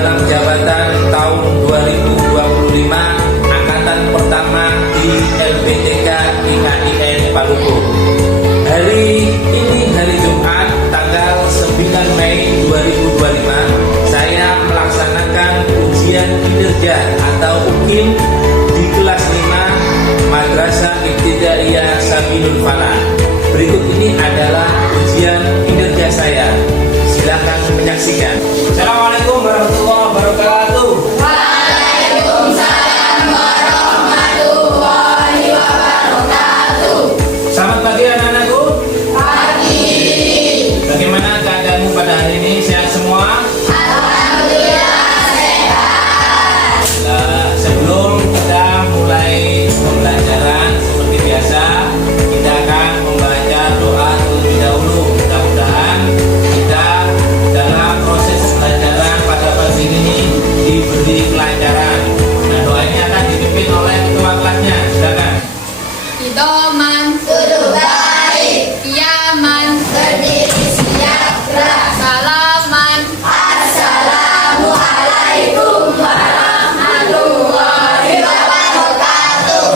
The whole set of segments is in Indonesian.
dalam jabatan tahun 2025 angkatan pertama di LPTK IKIN Paluku. Hari ini hari Jumat tanggal 9 Mei 2025 saya melaksanakan ujian kinerja atau UKIN di kelas 5 Madrasah Ibtidaiyah Sabilul Falah. Berikut ini adalah ujian kinerja saya. Silakan menyaksikan. Assalamualaikum warahmatullahi wabarakatuh. Waalaikumsalam warahmatullahi wabarakatuh. Selamat pagi anak-anakku. Pagi. Bagaimana keadaanmu pada hari ini? Sehat semua? Alhamdulillah sehat. Nah, sebelum kita mulai pembelajaran seperti biasa, kita akan membaca doa terlebih dahulu. Mudah-mudahan kita dalam proses pembelajaran pada pagi ini diberi kelancaran. Nah, doa ini akan dipimpin oleh ketua kelasnya. Silakan. Idoman duduk baik, kiaman berdiri siap gerak, salaman assalamualaikum warahmatullahi wabarakatuh.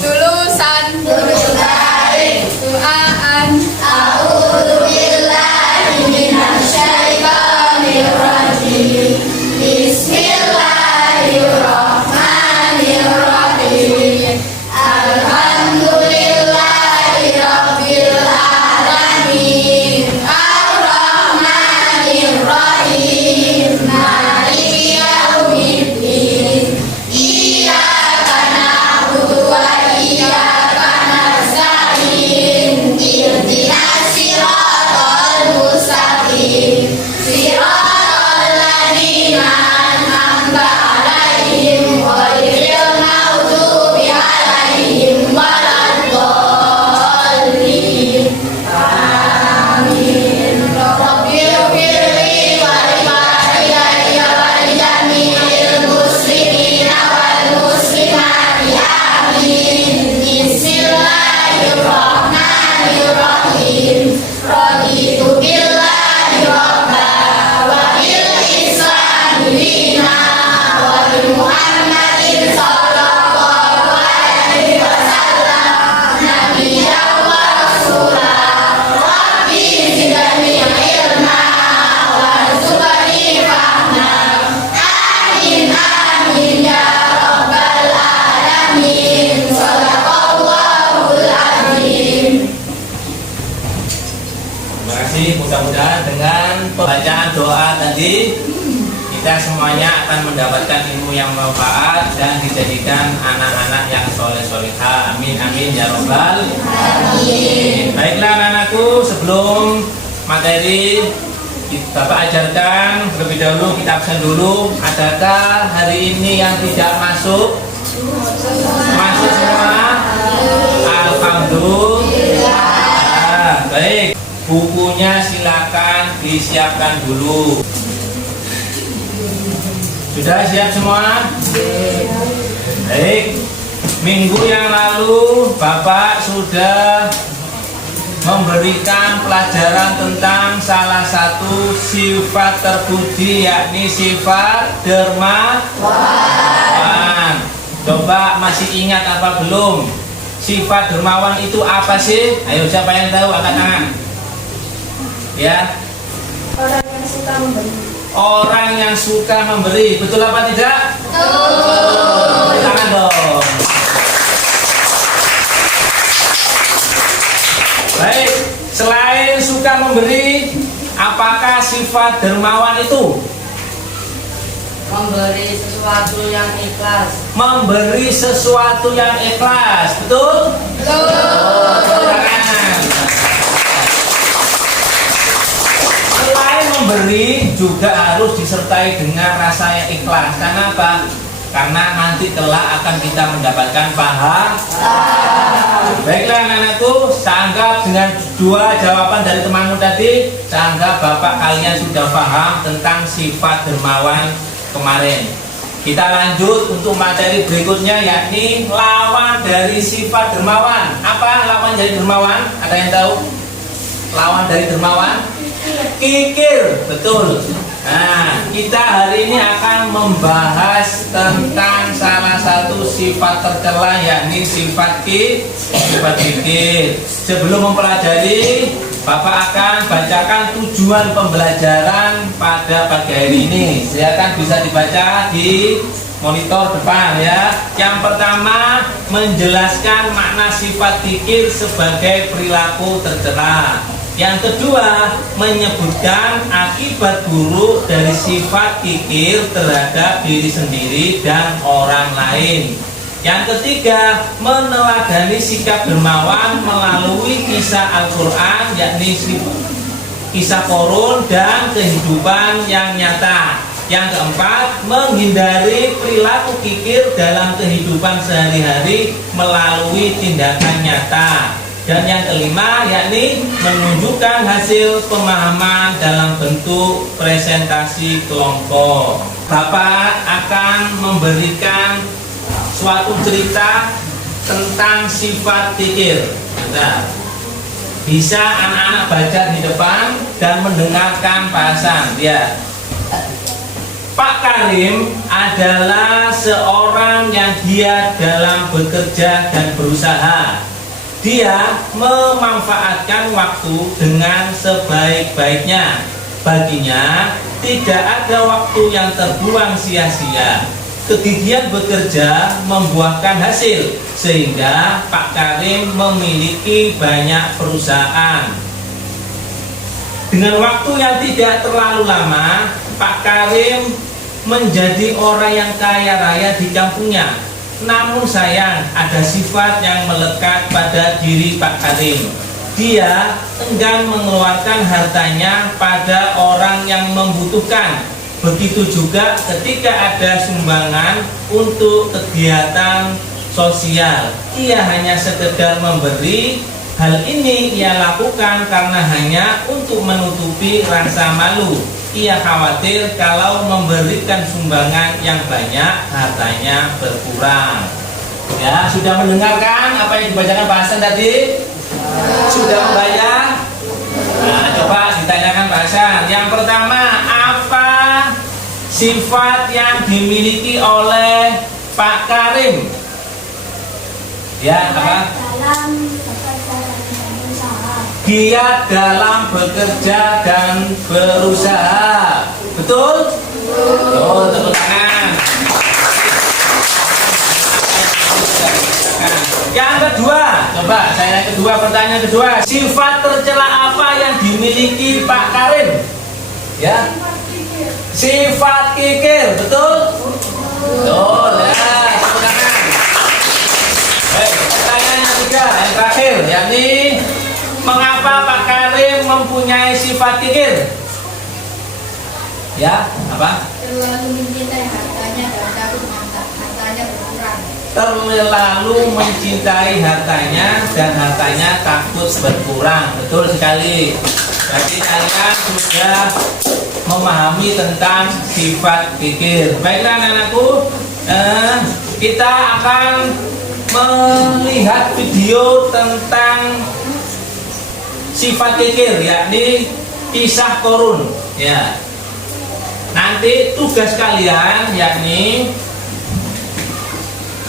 Lulusan duduk baik, doaan a'udzubillahi minasyaitonir rajim. Bismillahirrahmanirrahim. Alhamdulillahirabbil alamin. Ar-Rahmanir-Rahim. Maliki yaumiddin. Iyyaka na'budu wa iyyaka nasta'in. Ihdinas siratal mustaqim. Siratal ladzina an'amta 'alaihim ghairil maghdubi 'alaihim waladdallin. Amin. Rabbighfirli wa liwalidayya wa lijami'il muslimina wal muslimati. Amin. Bismillahirrahmanirrahim. Raditu billahi rabba wa bil islami dina wa bi Muhammadin sallallahu alaihi wasallam nabiyyan wa rasula. Rabbi zidni ilma warzuqni fahma. Amin amin ya rabbal alamin. Shadaqallahul azim. Terima kasih. Mudah-mudahan dengan pembacaan doa tadi kita semuanya akan mendapatkan ilmu yang bermanfaat dan dijadikan anak-anak yang soleh-solehah. Amin amin ya robbal alamin. Baiklah anak-anakku, sebelum materi Bapak ajarkan terlebih dahulu, kita absen dulu. Adakah hari ini yang tidak masuk? Masuk semua? Alhamdulillah. Baik, bukunya silakan disiapkan dulu. Sudah siap semua? Baik. Minggu yang lalu Bapak sudah memberikan pelajaran tentang salah satu sifat terpuji, yakni sifat dermawan. Coba masih ingat apa belum? Sifat dermawan itu apa sih? Ayo, siapa yang tahu angkat tangan? Ya. Orang yang suka memberi. Orang yang suka memberi, betul apa tidak? Betul. Tangan dong. Baik, selain suka memberi, apakah sifat dermawan itu? Memberi sesuatu yang ikhlas. Memberi sesuatu yang ikhlas, betul? Betul. Tangan. Selain memberi juga harus disertai dengan rasa yang ikhlas. Karena apa? Karena nanti kelak akan kita mendapatkan pahala. Baiklah anak-anakku, saya anggap dengan dua jawaban dari temanmu tadi, saya anggap Bapak kalian sudah paham tentang sifat dermawan kemarin. Kita lanjut untuk materi berikutnya, yakni lawan dari sifat dermawan. Apa lawan dari dermawan? Ada yang tahu? Lawan dari dermawan? Kikir, betul. Nah, kita hari ini akan membahas tentang salah satu sifat tercela, yakni sifat kikir. Sebelum mempelajari, Bapak akan bacakan tujuan pembelajaran pada pagi hari ini. Silakan bisa dibaca di monitor depan ya. Yang pertama, menjelaskan makna sifat kikir sebagai perilaku tercela. Yang kedua, menyebutkan akibat buruk dari sifat kikir terhadap diri sendiri dan orang lain. Yang ketiga, meneladani sikap dermawan melalui kisah Al-Quran, yakni kisah Korun dan kehidupan yang nyata. Yang keempat, menghindari perilaku kikir dalam kehidupan sehari-hari melalui tindakan nyata. Dan yang kelima, yakni menunjukkan hasil pemahaman dalam bentuk presentasi kelompok. Bapak akan memberikan suatu cerita tentang sifat kikir. Nah, bisa anak-anak baca di depan dan mendengarkan bahasan. Ya. Pak Karim adalah seorang yang giat dalam bekerja dan berusaha. Dia memanfaatkan waktu dengan sebaik-baiknya. Baginya tidak ada waktu yang terbuang sia-sia. Kegigihan bekerja membuahkan hasil, sehingga Pak Karim memiliki banyak perusahaan. Dengan waktu yang tidak terlalu lama, Pak Karim menjadi orang yang kaya raya di kampungnya. Namun sayang, ada sifat yang melekat pada diri Pak Karim. Dia enggan mengeluarkan hartanya pada orang yang membutuhkan. Begitu juga ketika ada sumbangan untuk kegiatan sosial, ia hanya sekedar memberi. Hal ini ia lakukan karena hanya untuk menutupi rasa malu. Ia khawatir kalau memberikan sumbangan yang banyak, hartanya berkurang. Ya, sudah mendengarkan apa yang dibacakan bahasan tadi? Sudah membayar? Nah, coba ditanyakan bahasan. Yang pertama, apa sifat yang dimiliki oleh Pak Karim? Ya, apa? Giat dalam bekerja dan berusaha. Betul? Betul, tepuk tangan. Yang kedua, coba saya kedua, pertanyaan kedua. Sifat tercela apa yang dimiliki Pak Karim? Ya. Sifat kikir, betul? Betul, ya, tepuk tangan. Baik, pertanyaan yang ketiga, yang terakhir, yakni mengapa Pak Karim mempunyai sifat kikir? Ya, apa? Terlalu mencintai hartanya dan takut hartanya berkurang. Terlalu mencintai hartanya dan hartanya takut berkurang. Betul sekali. Jadi kalian sudah memahami tentang sifat kikir. Baiklah anak-anakku, kita akan melihat video tentang sifat kikir, yakni kisah Korun. Ya. Nanti tugas kalian yakni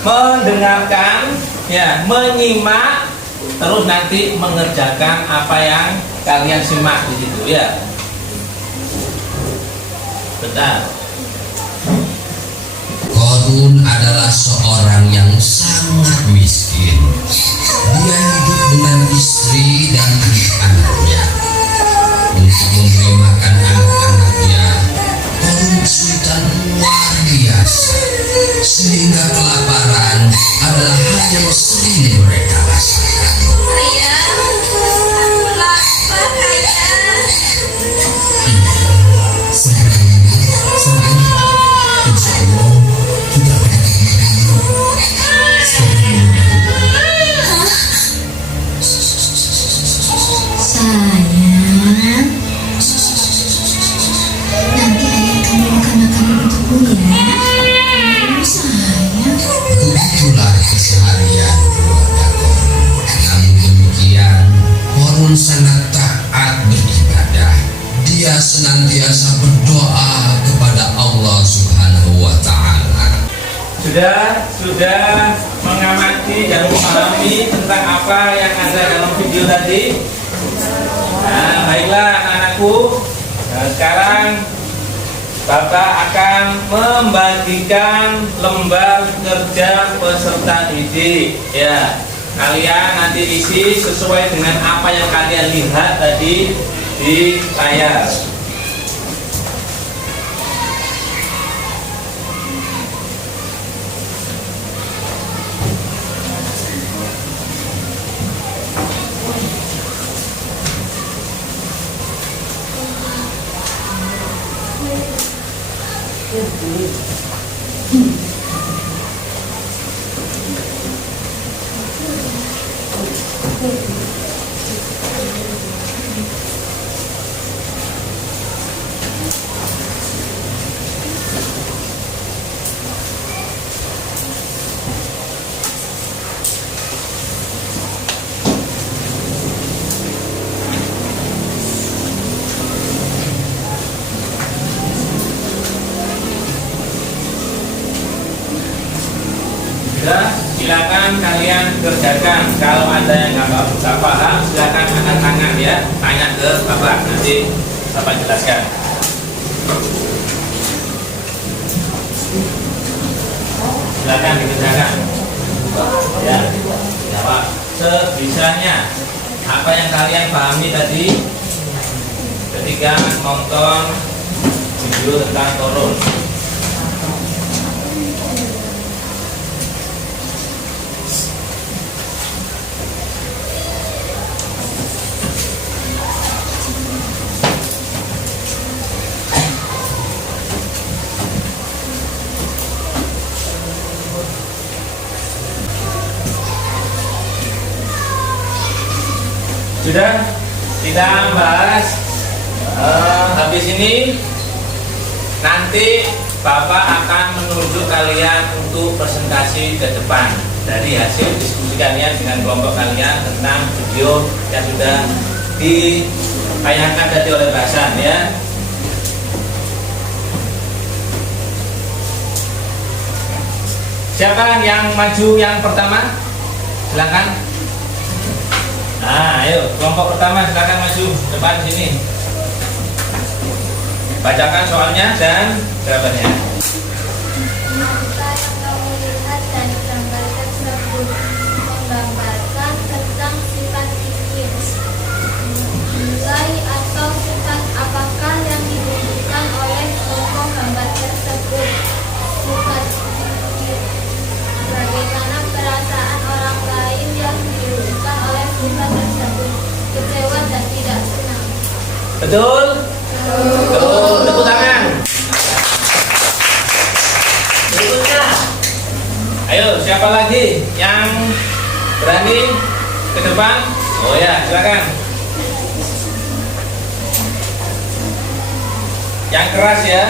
mendengarkan, ya, menyimak, terus nanti mengerjakan apa yang kalian simak di situ, ya. Bentar. Korun adalah seorang yang sangat miskin. Dia hidup dengan istri dan anak-anaknya. Untuk memberi makan anak-anaknya, Korun kesulitan luar biasa, sehingga kelaparan adalah hal yang sering mereka rasakan. Ayah, aku lapar, ayah. Sayang, insya Allah kita akan Sayang, nanti ayah kamu makan makanan untukmu ya. Sayang, begitulah keseharian keluarga Korun. Namun demikian, Korun sangat taat beribadah. Dia senantiasa berdoa sudah mengamati dan memahami tentang apa yang ada dalam video tadi. Nah, baiklah anak-anakku. Nah, sekarang Bapak akan membagikan lembar kerja peserta didik. Ya, kalian nanti isi sesuai dengan apa yang kalian lihat tadi di layar. Silakan kalian kerjakan. Kalau ada yang nggak paham, silakan angkat tangan ya, tanya ke Bapak, nanti Bapak jelaskan. Silakan dikerjakan. Ya, Bapak sebisanya apa yang kalian pahami tadi ketika nonton video tentang turun. Sudah kita bahas habis ini nanti Bapak akan menunjuk kalian untuk presentasi ke depan dari hasil diskusi kalian dengan kelompok kalian tentang video yang sudah ditayangkan tadi oleh Pak Hasan ya. Siapa yang maju yang pertama? Silakan. Nah, ayo kelompok pertama silakan maju depan sini. Bacakan soalnya dan jawabannya. Mata yang kamu lihat dan gambar tersebut menggambarkan tentang sifat fikir. Nilai atau sifat apakah yang ditunjukkan oleh tokoh gambar tersebut? Sifat fikir. Bagaimana perasaan orang lain yang ditunjukkan oleh sifat tersebut? Kecewa dan tidak senang. Betul? Betul. Tepuk tangan. Berikutnya. Ayo, siapa lagi yang berani ke depan? Oh ya, silakan. Yang keras ya.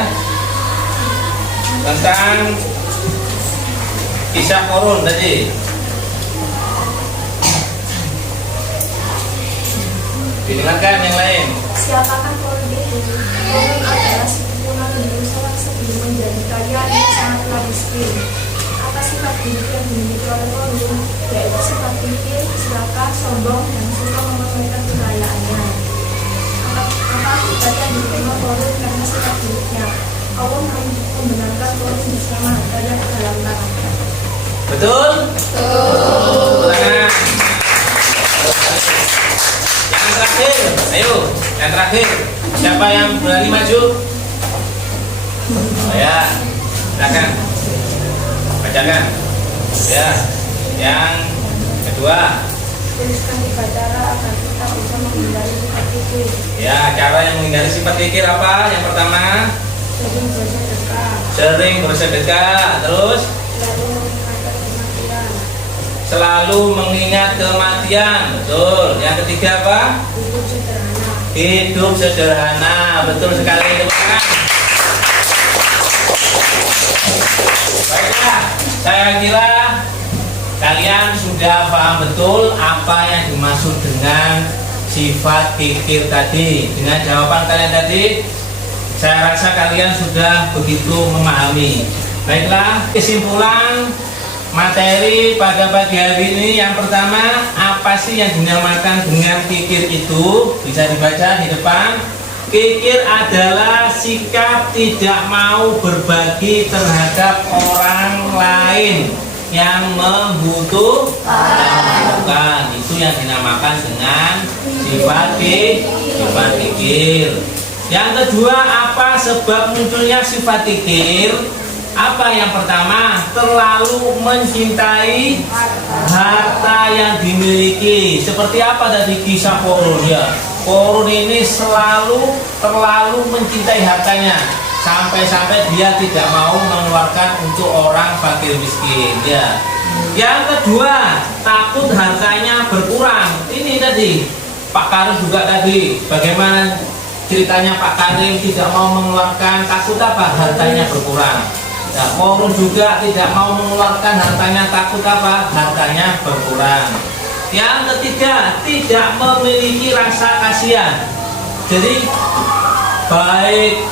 Tentang kisah korun tadi. Didengarkan yang lain. Siapakah Korun itu? Korun adalah sempurna berusaha sebelum menjadi kaya yang sangatlah miskin. Apa sifat hidup yang dimiliki oleh Korun? Yaitu sifat pikir, serakah, sombong, dan suka memamerkan kekayaannya. Apa akibat yang diterima Korun karena sifat hidupnya? Allah membenarkan Korun bersama hartanya ke dalam neraka. Betul? Betul. Yang terakhir, ayo, yang terakhir. Siapa yang berani maju? Oh ya, silakan. Bacakan. Ya, yang kedua. Tuliskan 3 cara agar kita bisa menghindari sifat pikir. Ya, cara yang menghindari sifat pikir apa? Yang pertama, Sering bersedekah. sering bersedekah. Terus, Selalu mengingat kematian. selalu mengingat kematian. Betul. Yang ketiga apa? Hidup sederhana. Hidup sederhana. Betul sekali. Tepuk tangan. Baiklah, saya kira kalian sudah paham betul apa yang dimaksud dengan sifat pikir tadi. Dengan jawaban kalian tadi, saya rasa kalian sudah begitu memahami. Baiklah, kesimpulan materi pada pagi hari ini yang pertama, apa sih yang dinamakan dengan kikir itu? Bisa dibaca di depan. Kikir adalah sikap tidak mau berbagi terhadap orang lain yang membutuhkan. Itu yang dinamakan dengan sifat kikir. Yang kedua, apa sebab munculnya sifat kikir? Apa yang pertama? Terlalu mencintai harta yang dimiliki. Seperti apa tadi kisah Korun ya? Korun ini terlalu mencintai hartanya, sampai-sampai dia tidak mau mengeluarkan untuk orang fakir miskin ya. Yang kedua, takut hartanya berkurang. Ini tadi Pak Karim juga tadi, bagaimana ceritanya Pak Karim tidak mau mengeluarkan, takut apa? Hartanya berkurang. Nah, Korun juga tidak mau mengeluarkan hartanya, takut apa? Hartanya berkurang. Yang ketiga, tidak memiliki rasa kasihan. Jadi baik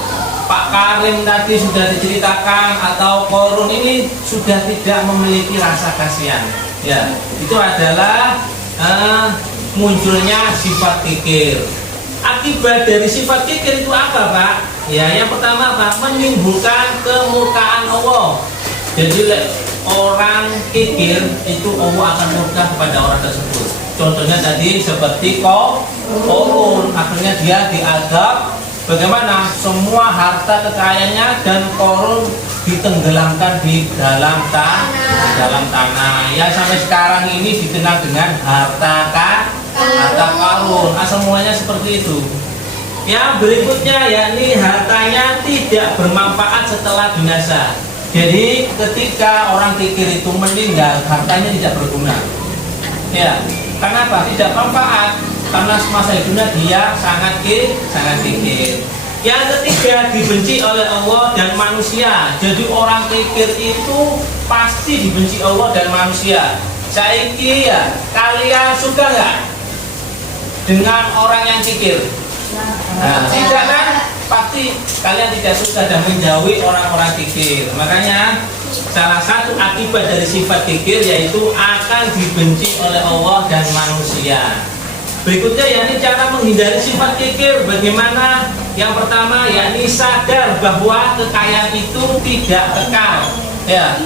Pak Karim tadi sudah diceritakan atau Korun ini sudah tidak memiliki rasa kasihan. Ya, itu adalah munculnya sifat kikir. Akibat dari sifat kikir itu apa, Pak? Ya, yang pertama Pak, menimbulkan kemurkaan Allah. Jadi orang kikir itu Allah akan murka kepada orang tersebut. Contohnya tadi seperti Korun, akhirnya dia diadab. Bagaimana semua harta kekayaannya dan Korun ditenggelamkan di dalam tanah. Ya, sampai sekarang ini dikenal dengan harta karun. Semuanya seperti itu. Yang berikutnya yakni hartanya tidak bermanfaat setelah binasa. Jadi ketika orang kikir itu meninggal, hartanya tidak berguna. Ya, kenapa? Tidak manfaat. Karena semasa hidupnya dia sangat kikir. Yang ketiga, dibenci oleh Allah dan manusia. Jadi orang kikir itu pasti dibenci Allah dan manusia. Saiki ya, kalian suka nggak dengan orang yang kikir? Nah, tidak kan? Pasti kalian tidak suka dan menjauhi orang-orang kikir. Makanya salah satu akibat dari sifat kikir yaitu akan dibenci oleh Allah dan manusia. Berikutnya yakni cara menghindari sifat kikir. Bagaimana? Yang pertama yakni sadar bahwa kekayaan itu tidak kekal. Ya,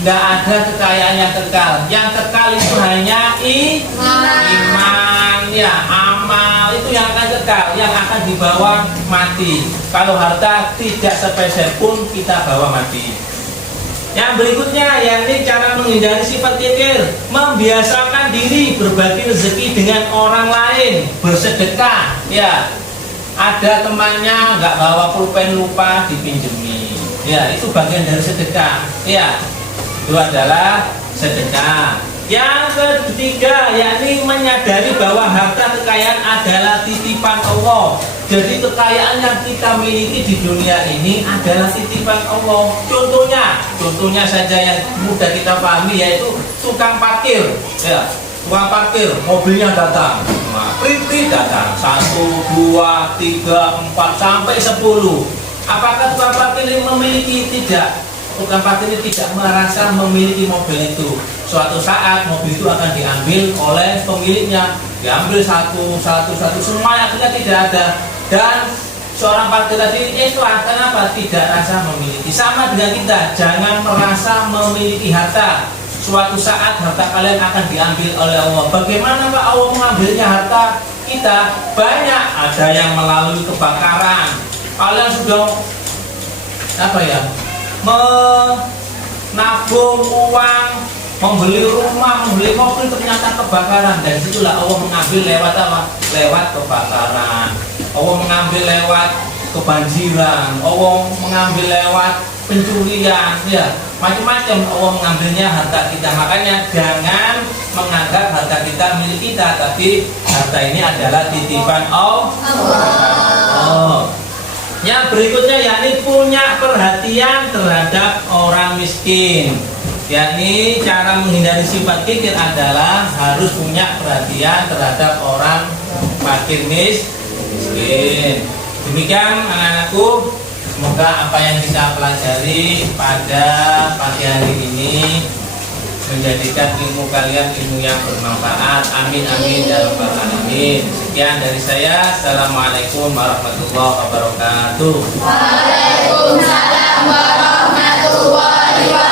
tidak ada kekayaan yang kekal. Yang kekal itu hanya iman, ya, amal itu yang akan kekal, yang akan dibawa mati. Kalau harta tidak sepeser pun kita bawa mati. Yang berikutnya yakni cara menghindari sifat kikir, membiasakan diri berbagi rezeki dengan orang lain, bersedekah. Ya, ada temannya nggak bawa pulpen, lupa dipinjemi. Ya, itu bagian dari sedekah. Ya, itu adalah sedekah. Yang ketiga yakni menyadari bahwa harta kekayaan adalah titipan Allah. Jadi kekayaan yang kita miliki di dunia ini adalah titipan Allah. Contohnya saja yang mudah kita pahami yaitu tukang parkir. Ya, tukang parkir, mobilnya datang, priti datang 1, 2, 3, 4 sampai 10. Apakah tukang parkir ini memiliki? Tidak. Tukang parkir ini tidak merasa memiliki mobil itu. Suatu saat mobil itu akan diambil oleh pemiliknya, diambil satu, semuanya akhirnya tidak ada. Dan seorang parkir tadi ikhlas, kenapa? Tidak rasa memiliki. Sama dengan kita, jangan merasa memiliki harta. Suatu saat harta kalian akan diambil oleh Allah. Bagaimana Pak Allah mengambilnya harta kita? Banyak, ada yang melalui kebakaran. Kalian sudah menabung uang, membeli rumah, membeli mobil, ternyata kebakaran. Dan situlah Allah mengambil lewat apa? Lewat kebakaran. Allah mengambil lewat kebanjiran. Allah mengambil lewat pencurian. Ya, macam-macam Allah mengambilnya harta kita. Makanya jangan menganggap harta kita milik kita, tapi harta ini adalah titipan Allah. Yang berikutnya yakni punya perhatian terhadap orang miskin. Yakni cara menghindari sifat kikir adalah harus punya perhatian terhadap orang fakir miskin. Demikian anak-anakku, Semoga apa yang kita pelajari pada pagi hari ini menjadikan ilmu kalian ilmu yang bermanfaat. Amin amin ya rabbal alamin. Sekian dari saya. Assalamualaikum warahmatullahi wabarakatuh. Waalaikumsalam warahmatullahi wabarakatuh.